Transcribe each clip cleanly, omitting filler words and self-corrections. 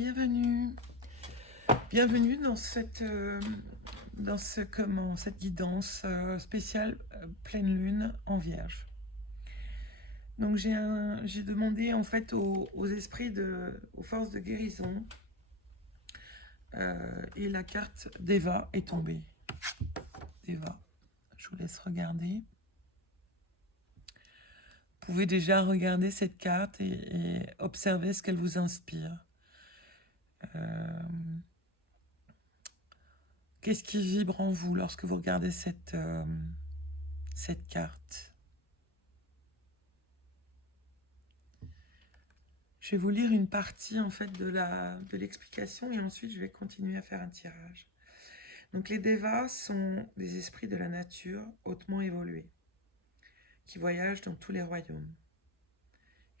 Bienvenue. Bienvenue dans cette guidance spéciale pleine lune en Vierge. Donc j'ai demandé en fait aux esprits aux forces de guérison et la carte d'Eva est tombée. D'Eva, je vous laisse regarder. Vous pouvez déjà regarder cette carte et observer ce qu'elle vous inspire. Qu'est-ce qui vibre en vous lorsque vous regardez cette carte? Je vais vous lire une partie en fait de l'explication et ensuite je vais continuer à faire un tirage. Donc les Devas sont des esprits de la nature hautement évolués qui voyagent dans tous les royaumes.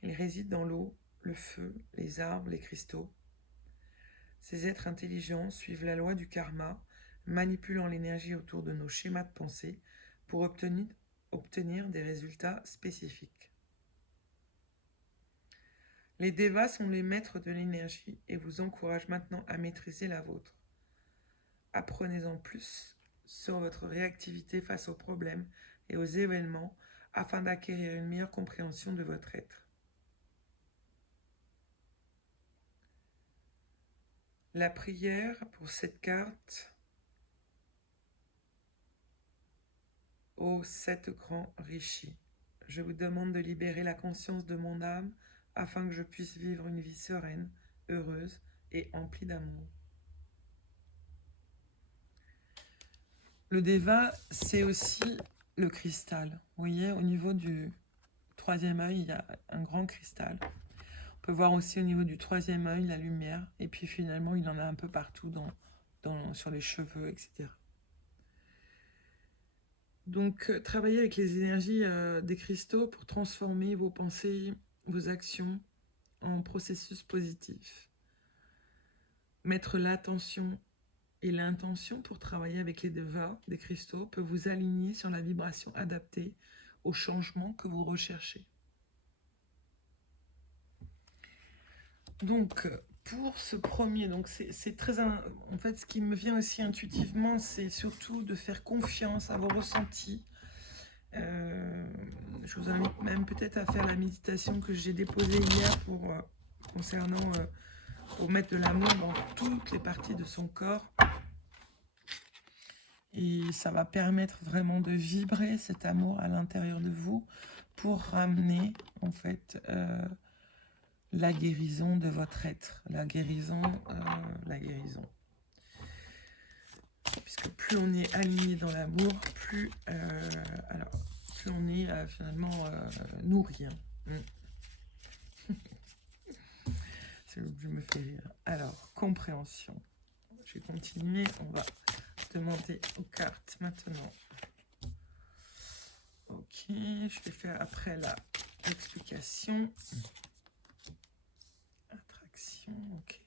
Ils résident dans l'eau, le feu, les arbres, les cristaux. Ces êtres intelligents suivent la loi du karma, manipulant l'énergie autour de nos schémas de pensée pour obtenir des résultats spécifiques. Les Devas sont les maîtres de l'énergie et vous encouragent maintenant à maîtriser la vôtre. Apprenez-en plus sur votre réactivité face aux problèmes et aux événements afin d'acquérir une meilleure compréhension de votre être. La prière pour cette carte aux 7 grands rishis. Je vous demande de libérer la conscience de mon âme afin que je puisse vivre une vie sereine, heureuse et emplie d'amour. Le Deva, c'est aussi le cristal. Vous voyez, au niveau du troisième œil, il y a un grand cristal. On peut voir aussi au niveau du troisième œil la lumière. Et puis finalement, il en a un peu partout sur les cheveux, etc. Donc, travaillez avec les énergies des cristaux pour transformer vos pensées, vos actions en processus positifs. Mettre l'attention et l'intention pour travailler avec les devas des cristaux peut vous aligner sur la vibration adaptée au changement que vous recherchez. Donc, pour ce premier, donc c'est très... En fait, ce qui me vient aussi intuitivement, c'est surtout de faire confiance à vos ressentis. Je vous invite même peut-être à faire la méditation que j'ai déposée hier concernant pour mettre de l'amour dans toutes les parties de son corps. Et ça va permettre vraiment de vibrer cet amour à l'intérieur de vous pour ramener en fait la guérison de votre être, la guérison. Puisque plus on est aligné dans l'amour, plus on est finalement nourri. Je me fais rire. Alors, compréhension. Je vais continuer. On va demander aux cartes maintenant. Ok, je vais faire après l'explication. Attraction, ok.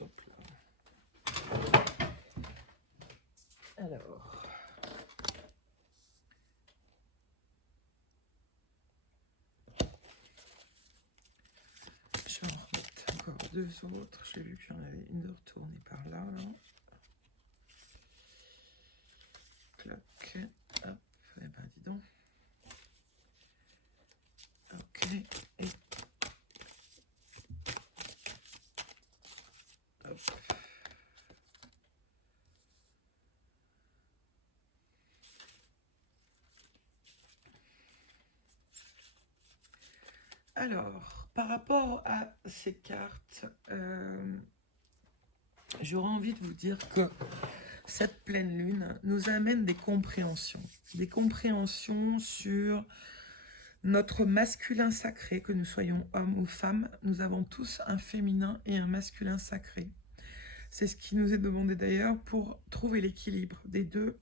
Hop là. Alors. Je vais en remettre encore deux autres. J'ai vu qu'il y en avait une de retournée par là. Clac. Hop. Eh ben, dis donc. Ok. Et hop. Alors, par rapport à ces cartes, j'aurais envie de vous dire que cette pleine lune nous amène des compréhensions sur notre masculin sacré, que nous soyons hommes ou femmes. Nous avons tous un féminin et un masculin sacré. C'est ce qui nous est demandé d'ailleurs pour trouver l'équilibre des deux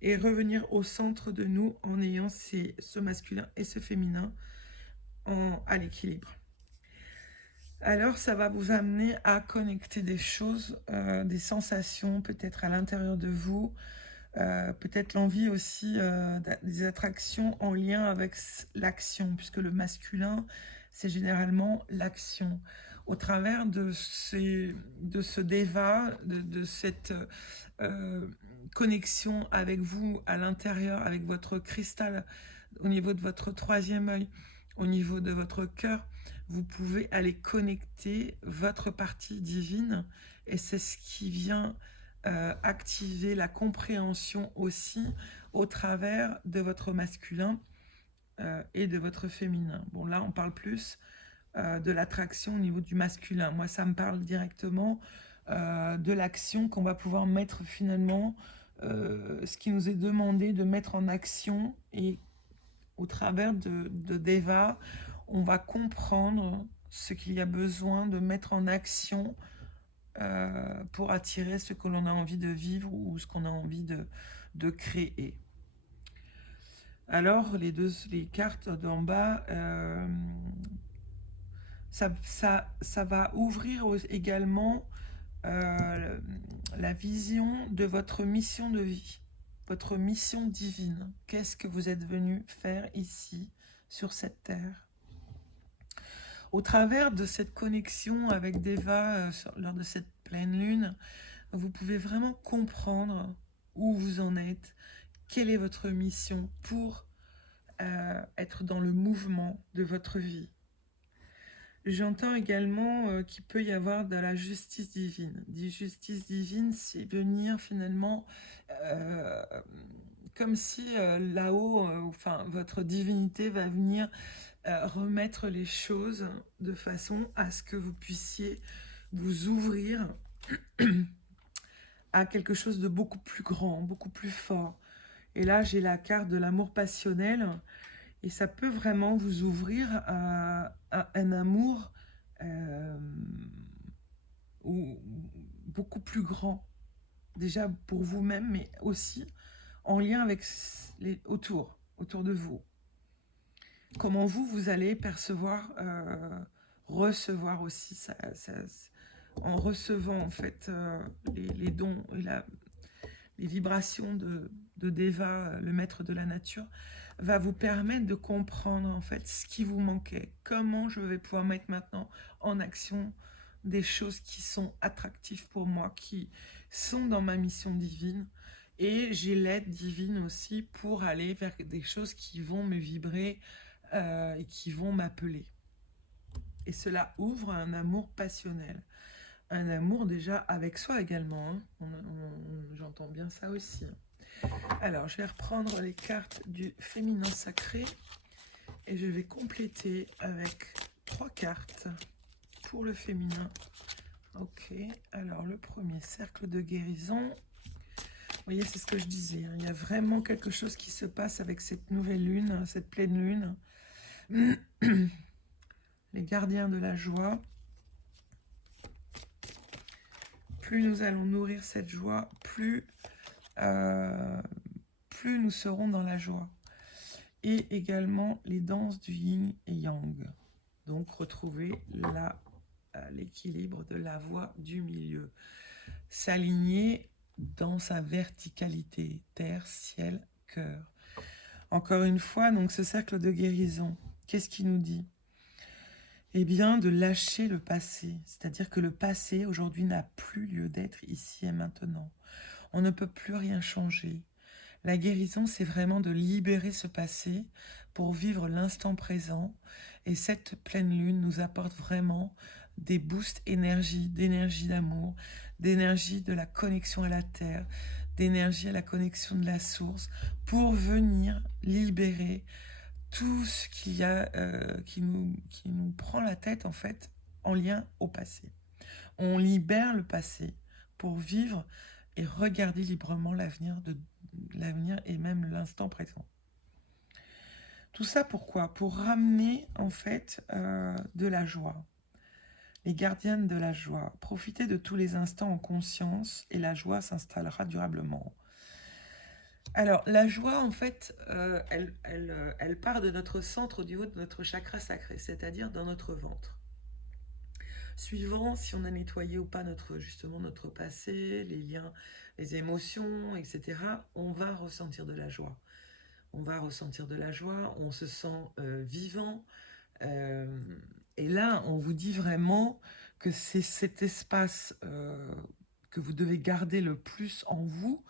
et revenir au centre de nous en ayant ce masculin et ce féminin à l'équilibre. Alors ça va vous amener à connecter des choses, des sensations peut-être à l'intérieur de vous, peut-être l'envie aussi des attractions en lien avec l'action, puisque le masculin, c'est généralement l'action. Au travers de ce déva, de cette euh, connexion avec vous à l'intérieur, avec votre cristal, au niveau de votre troisième œil, au niveau de votre cœur, vous pouvez aller connecter votre partie divine, et c'est ce qui vient activer la compréhension aussi au travers de votre masculin et de votre féminin. Bon, là, on parle plus de l'attraction au niveau du masculin. Moi, ça me parle directement de l'action qu'on va pouvoir mettre finalement, ce qui nous est demandé de mettre en action, et au travers de Deva, on va comprendre ce qu'il y a besoin de mettre en action pour attirer ce que l'on a envie de vivre ou ce qu'on a envie de créer. Alors, les cartes d'en bas, ça va ouvrir également euh, la vision de votre mission de vie, votre mission divine. Qu'est-ce que vous êtes venu faire ici, sur cette terre? Au travers de cette connexion avec Deva lors de cette pleine lune, vous pouvez vraiment comprendre où vous en êtes, quelle est votre mission pour être dans le mouvement de votre vie. J'entends également qu'il peut y avoir de la justice divine. La justice divine, c'est venir finalement euh, comme si là-haut, enfin, votre divinité va venir remettre les choses de façon à ce que vous puissiez vous ouvrir à quelque chose de beaucoup plus grand, beaucoup plus fort. Et là, j'ai la carte de l'amour passionnel, et ça peut vraiment vous ouvrir à un amour euh, beaucoup plus grand, déjà pour vous-même, mais aussi en lien avec autour de vous. Comment vous allez percevoir, recevoir aussi en recevant en fait les dons et les vibrations de Deva, le maître de la nature, va vous permettre de comprendre en fait ce qui vous manquait, comment je vais pouvoir mettre maintenant en action des choses qui sont attractives pour moi, qui sont dans ma mission divine, et j'ai l'aide divine aussi pour aller vers des choses qui vont me vibrer et qui vont m'appeler. Et cela ouvre un amour passionnel. Un amour déjà avec soi également. Hein. J'entends bien ça aussi. Alors, je vais reprendre les cartes du féminin sacré et je vais compléter avec 3 cartes pour le féminin. Ok, alors le premier, cercle de guérison. Vous voyez, c'est ce que je disais. Hein. Il y a vraiment quelque chose qui se passe avec cette nouvelle lune, cette pleine lune. Les gardiens de la joie. Plus nous allons nourrir cette joie, plus nous serons dans la joie. Et également les danses du yin et yang. Donc retrouver l'équilibre de la voie du milieu. S'aligner dans sa verticalité, terre, ciel, cœur. Encore une fois, donc ce cercle de guérison, qu'est-ce qu'il nous dit? Eh bien, de lâcher le passé. C'est-à-dire que le passé, aujourd'hui, n'a plus lieu d'être ici et maintenant. On ne peut plus rien changer. La guérison, c'est vraiment de libérer ce passé pour vivre l'instant présent. Et cette pleine lune nous apporte vraiment des boosts d'énergie d'amour, d'énergie de la connexion à la terre, d'énergie à la connexion de la source, pour venir libérer tout ce qu'il y a qui nous prend la tête en fait en lien au passé. On libère le passé pour vivre et regarder librement l'avenir et même l'instant présent. Tout ça pourquoi? Pour ramener en fait de la joie. Les gardiennes de la joie. Profitez de tous les instants en conscience et la joie s'installera durablement. Alors, la joie, en fait, elle part de notre centre au niveau de notre chakra sacré, c'est-à-dire dans notre ventre. suivant si on a nettoyé ou pas justement notre passé, les liens, les émotions, etc., on va ressentir de la joie. On va ressentir de la joie, on se sent vivant. euh, et là, on vous dit vraiment que c'est cet espace que vous devez garder le plus en vous,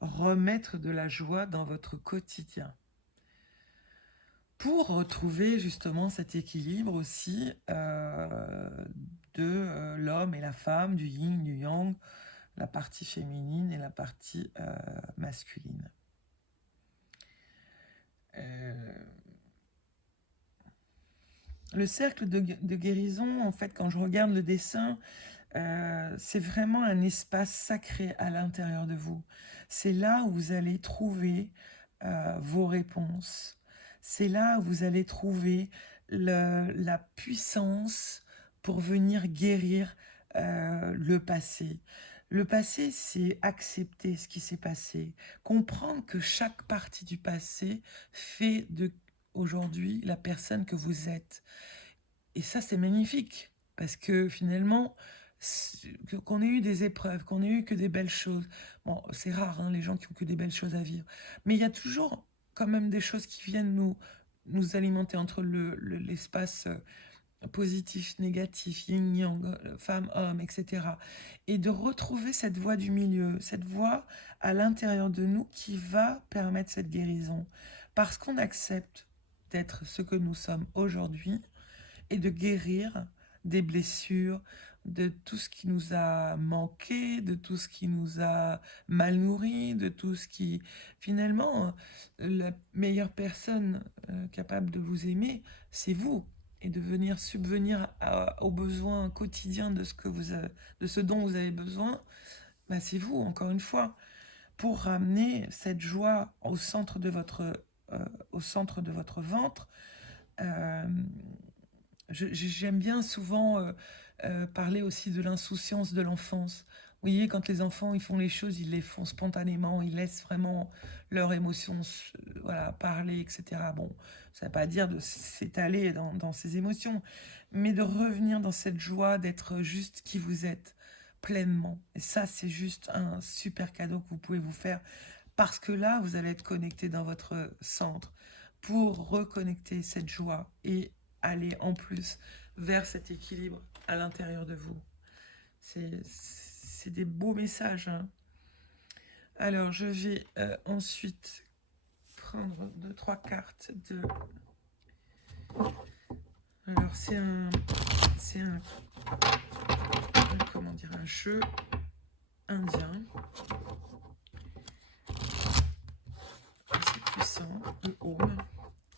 remettre de la joie dans votre quotidien. Pour retrouver justement cet équilibre aussi de l'homme et la femme, du yin, du yang, la partie féminine et la partie masculine. Le cercle de guérison, en fait, quand je regarde le dessin, c'est vraiment un espace sacré à l'intérieur de vous. C'est là où vous allez trouver vos réponses. C'est là où vous allez trouver la puissance pour venir guérir le passé. Le passé, c'est accepter ce qui s'est passé, comprendre que chaque partie du passé fait de aujourd'hui la personne que vous êtes. Et ça, c'est magnifique, parce que finalement, qu'on ait eu des épreuves, qu'on ait eu que des belles choses, bon, c'est rare, hein, les gens qui ont que des belles choses à vivre, mais il y a toujours quand même des choses qui viennent nous alimenter entre l'espace positif, négatif, yin-yang, femme-homme, etc. Et de retrouver cette voie du milieu, cette voie à l'intérieur de nous qui va permettre cette guérison. Parce qu'on accepte d'être ce que nous sommes aujourd'hui, et de guérir des blessures, de tout ce qui nous a manqué, de tout ce qui nous a mal nourri, de tout ce qui, finalement, la meilleure personne capable de vous aimer, c'est vous. Et de venir subvenir aux besoins quotidiens de de ce dont vous avez besoin, bah c'est vous, encore une fois, pour ramener cette joie au centre de votre ventre. Euh, J'aime bien souvent parler aussi de l'insouciance de l'enfance. Vous voyez, quand les enfants ils font les choses, ils les font spontanément, ils laissent vraiment leurs émotions voilà, parler, etc. Bon, ça ne veut pas dire de s'étaler dans ses émotions, mais de revenir dans cette joie d'être juste qui vous êtes pleinement. Et ça, c'est juste un super cadeau que vous pouvez vous faire parce que là, vous allez être connecté dans votre centre pour reconnecter cette joie et aller en plus vers cet équilibre à l'intérieur de vous. C'est des beaux messages. Hein. Alors, je vais ensuite prendre 2-3 cartes de... Alors, comment dire, un jeu indien. C'est puissant, le home.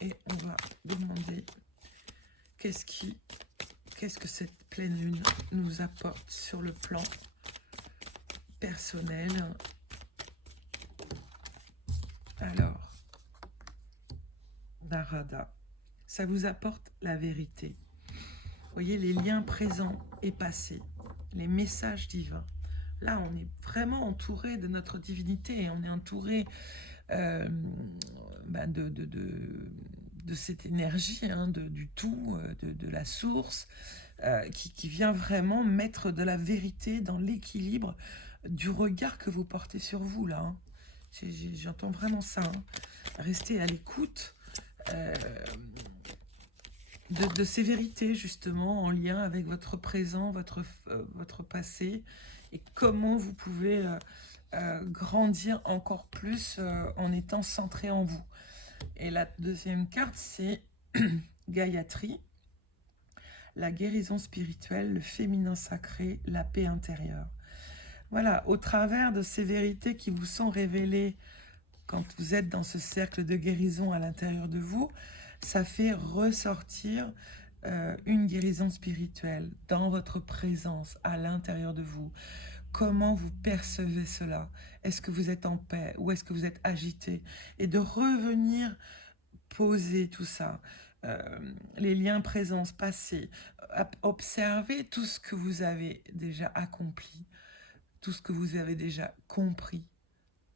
Et on va demander qu'est-ce que cette pleine lune nous apporte sur le plan personnel. Alors, Narada, ça vous apporte la vérité. Vous voyez les liens présents et passés, les messages divins. Là, on est vraiment entouré de notre divinité et on est entouré de cette énergie, hein, du tout, de la source, qui vient vraiment mettre de la vérité dans l'équilibre du regard que vous portez sur vous, là. Hein. J'entends vraiment ça. Hein. Restez à l'écoute de ces vérités, justement, en lien avec votre présent, votre passé, et comment vous pouvez grandir encore plus en étant centré en vous. Et la deuxième carte, c'est Gayatri, la guérison spirituelle, le féminin sacré, la paix intérieure. Voilà, au travers de ces vérités qui vous sont révélées quand vous êtes dans ce cercle de guérison à l'intérieur de vous, ça fait ressortir une guérison spirituelle dans votre présence à l'intérieur de vous. Comment vous percevez cela? Est-ce que vous êtes en paix ou est-ce que vous êtes agité? Et de revenir poser tout ça, les liens présents, passés, observer tout ce que vous avez déjà accompli, tout ce que vous avez déjà compris,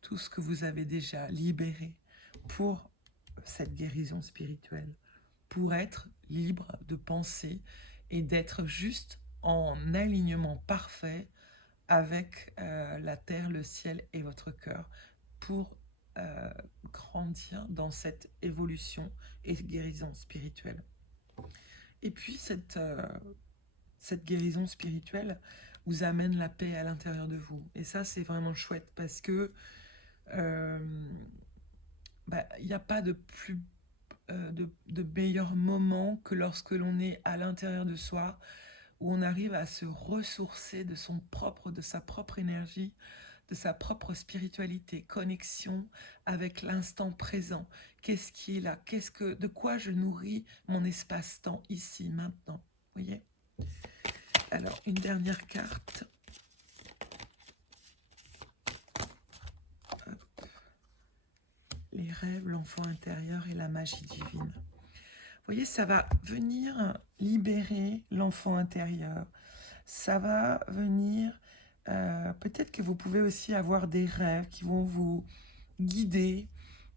tout ce que vous avez déjà libéré pour cette guérison spirituelle, pour être libre de penser et d'être juste en alignement parfait avec la terre, le ciel et votre cœur pour euh, grandir dans cette évolution et guérison spirituelle. Et puis cette guérison spirituelle vous amène la paix à l'intérieur de vous. Et ça, c'est vraiment chouette parce que euh, il n'y a pas de plus de meilleur moment que lorsque l'on est à l'intérieur de soi, où on arrive à se ressourcer de sa propre énergie, de sa propre spiritualité, connexion avec l'instant présent. Qu'est-ce qui est là? De quoi je nourris mon espace-temps ici, maintenant? Vous voyez? Alors, une dernière carte. Hop. Les rêves, l'enfant intérieur et la magie divine. Vous voyez, ça va venir libérer l'enfant intérieur. Ça va venir... peut-être que vous pouvez aussi avoir des rêves qui vont vous guider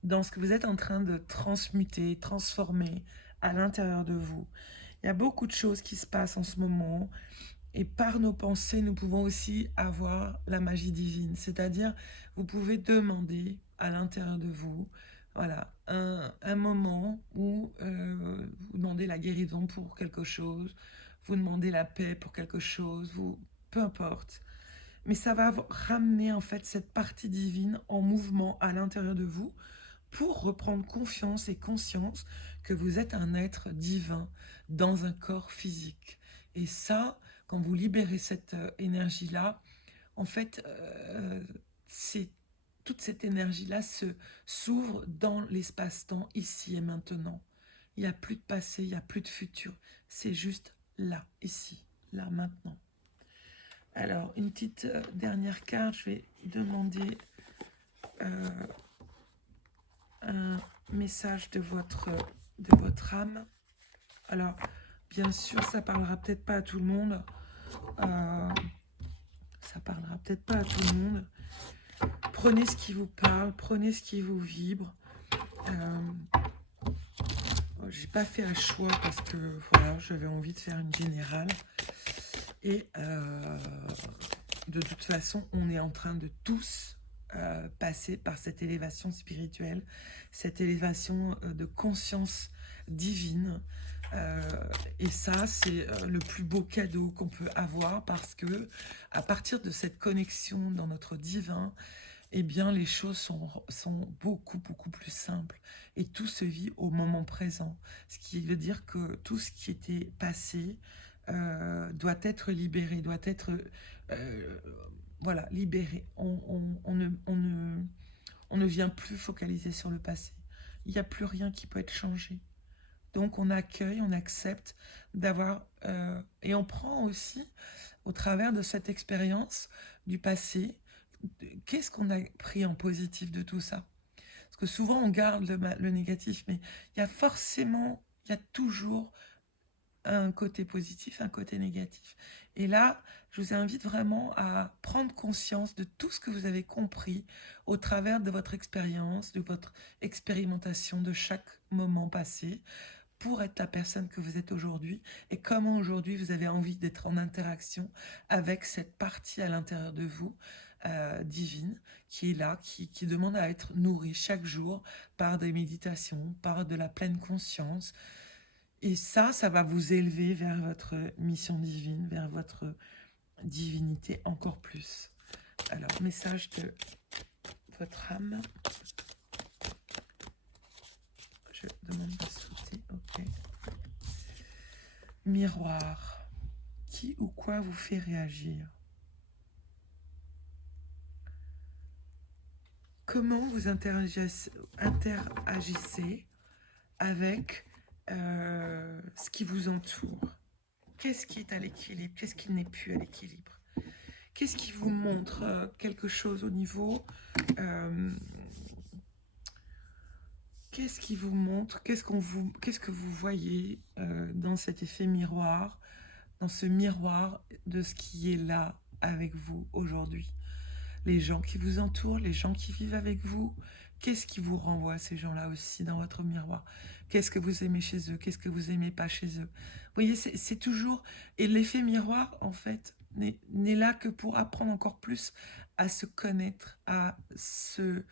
dans ce que vous êtes en train de transmuter, transformer à l'intérieur de vous. Il y a beaucoup de choses qui se passent en ce moment. Et par nos pensées, nous pouvons aussi avoir la magie divine. C'est-à-dire, vous pouvez demander à l'intérieur de vous, voilà, un moment où vous demandez la guérison pour quelque chose, vous demandez la paix pour quelque chose, peu importe. Mais ça va ramener en fait cette partie divine en mouvement à l'intérieur de vous pour reprendre confiance et conscience que vous êtes un être divin dans un corps physique. Et ça, quand vous libérez cette énergie-là, en fait, c'est toute cette énergie-là s'ouvre dans l'espace-temps, ici et maintenant. Il n'y a plus de passé, il n'y a plus de futur. C'est juste là, ici, là, maintenant. Alors, une petite dernière carte, je vais demander un message de votre âme. Alors, bien sûr, ça parlera peut-être pas à tout le monde. Ça parlera peut-être pas à tout le monde. Prenez ce qui vous parle, prenez ce qui vous vibre. J'ai pas fait un choix parce que voilà, j'avais envie de faire une générale. Et de toute façon, on est en train de tous passer par cette élévation spirituelle, cette élévation de conscience divine. Et ça, c'est le plus beau cadeau qu'on peut avoir parce que à partir de cette connexion dans notre divin, eh bien, les choses sont beaucoup, beaucoup plus simples. Et tout se vit au moment présent. Ce qui veut dire que tout ce qui était passé doit être libéré, doit être voilà, libéré. On ne vient plus focaliser sur le passé. Il n'y a plus rien qui peut être changé. Donc on accueille, on accepte d'avoir... et on prend aussi, au travers de cette expérience du passé, qu'est-ce qu'on a pris en positif de tout ça? Parce que souvent on garde le négatif, mais il y a toujours un côté positif, un côté négatif. Et là, je vous invite vraiment à prendre conscience de tout ce que vous avez compris au travers de votre expérience, de votre expérimentation de chaque moment passé, pour être la personne que vous êtes aujourd'hui et comment aujourd'hui vous avez envie d'être en interaction avec cette partie à l'intérieur de vous divine qui est là, qui demande à être nourrie chaque jour par des méditations, par de la pleine conscience. Et ça va vous élever vers votre mission divine, vers votre divinité encore plus. Alors, message de votre âme. Je demande de sauter, ok. Miroir. Qui ou quoi vous fait réagir? Comment vous interagissez avec ce qui vous entoure? Qu'est-ce qui est à l'équilibre? Qu'est-ce qui n'est plus à l'équilibre? Qu'est-ce qui vous montre quelque chose au niveau... qu'est-ce qui vous montre? Qu'est-ce que vous voyez dans cet effet miroir, dans ce miroir de ce qui est là avec vous aujourd'hui? Les gens qui vous entourent, les gens qui vivent avec vous, qu'est-ce qui vous renvoie à ces gens-là aussi dans votre miroir? Qu'est-ce que vous aimez chez eux? Qu'est-ce que vous aimez pas chez eux? Vous voyez, c'est toujours... Et l'effet miroir, en fait, n'est là que pour apprendre encore plus à se connaître, à se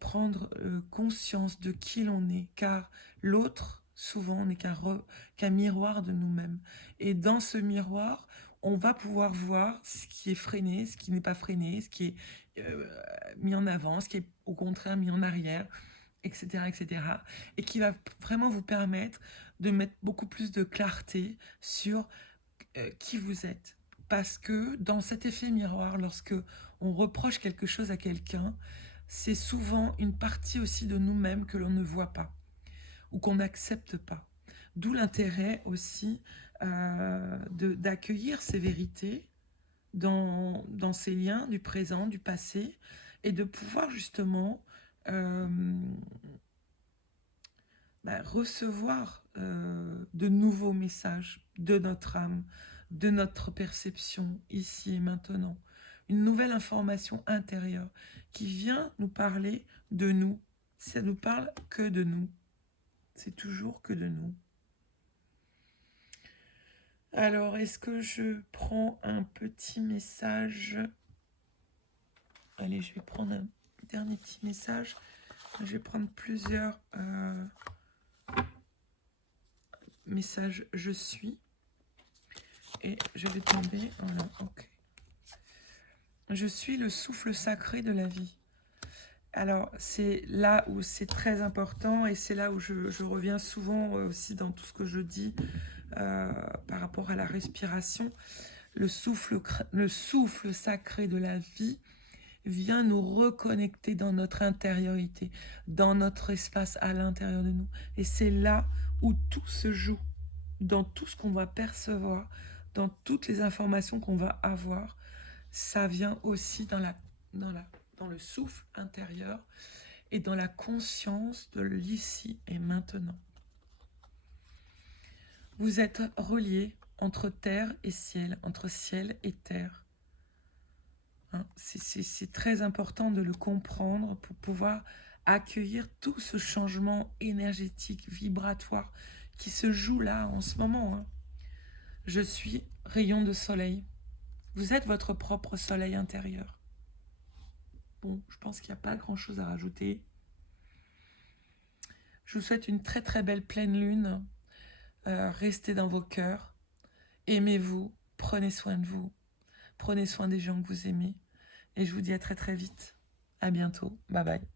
prendre conscience de qui l'on est, car l'autre, souvent, n'est qu'un miroir de nous-mêmes. Et dans ce miroir, on va pouvoir voir ce qui est freiné, ce qui n'est pas freiné, ce qui est mis en avant, ce qui est au contraire mis en arrière, etc., etc. Et qui va vraiment vous permettre de mettre beaucoup plus de clarté sur qui vous êtes. Parce que dans cet effet miroir, lorsque on reproche quelque chose à quelqu'un, c'est souvent une partie aussi de nous-mêmes que l'on ne voit pas ou qu'on n'accepte pas. D'où l'intérêt aussi d'accueillir ces vérités dans ces liens du présent, du passé, et de pouvoir justement recevoir de nouveaux messages de notre âme, de notre perception ici et maintenant. Une nouvelle information intérieure qui vient nous parler de nous. Ça ne nous parle que de nous. C'est toujours que de nous. Alors, est-ce que je prends un petit message? Allez, je vais prendre un dernier petit message. Je vais prendre plusieurs messages « Je suis ». Et je vais tomber. Voilà, ok. Je suis le souffle sacré de la vie. Alors, c'est là où c'est très important et c'est là où je reviens souvent aussi dans tout ce que je dis par rapport à la respiration. Le souffle sacré de la vie vient nous reconnecter dans notre intériorité, dans notre espace à l'intérieur de nous. Et c'est là où tout se joue, dans tout ce qu'on va percevoir, dans toutes les informations qu'on va avoir. Ça vient aussi dans le souffle intérieur et dans la conscience de l'ici et maintenant. Vous êtes reliés entre terre et ciel, entre ciel et terre. Hein, c'est très important de le comprendre pour pouvoir accueillir tout ce changement énergétique, vibratoire qui se joue là en ce moment. Hein. Je suis rayon de soleil. Vous êtes votre propre soleil intérieur. Bon, je pense qu'il n'y a pas grand-chose à rajouter. Je vous souhaite une très très belle pleine lune. Restez dans vos cœurs. Aimez-vous. Prenez soin de vous. Prenez soin des gens que vous aimez. Et je vous dis à très très vite. À bientôt. Bye bye.